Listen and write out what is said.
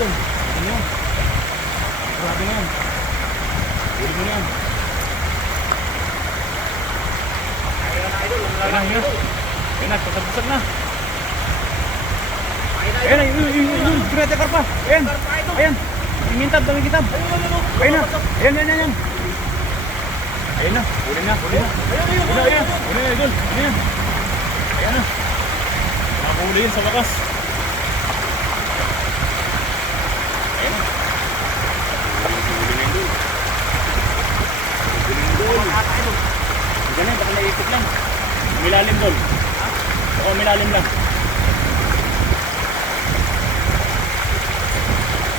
idol. Ano yun? Grabe na yan. Huli mo na yan. Ayun na, pasag-pasag na. Ayun na, yun. Grete karpa. Ayan. Tumingintab. Ayun na. Ayan. Ayun na, huli na. Huli na, idol. Ayan na. Nakahuli yun sa wakas. Ayan na. Huli na idol. Ganyan, baka naipit lang. Umilalim doon. Baka umilalim lang.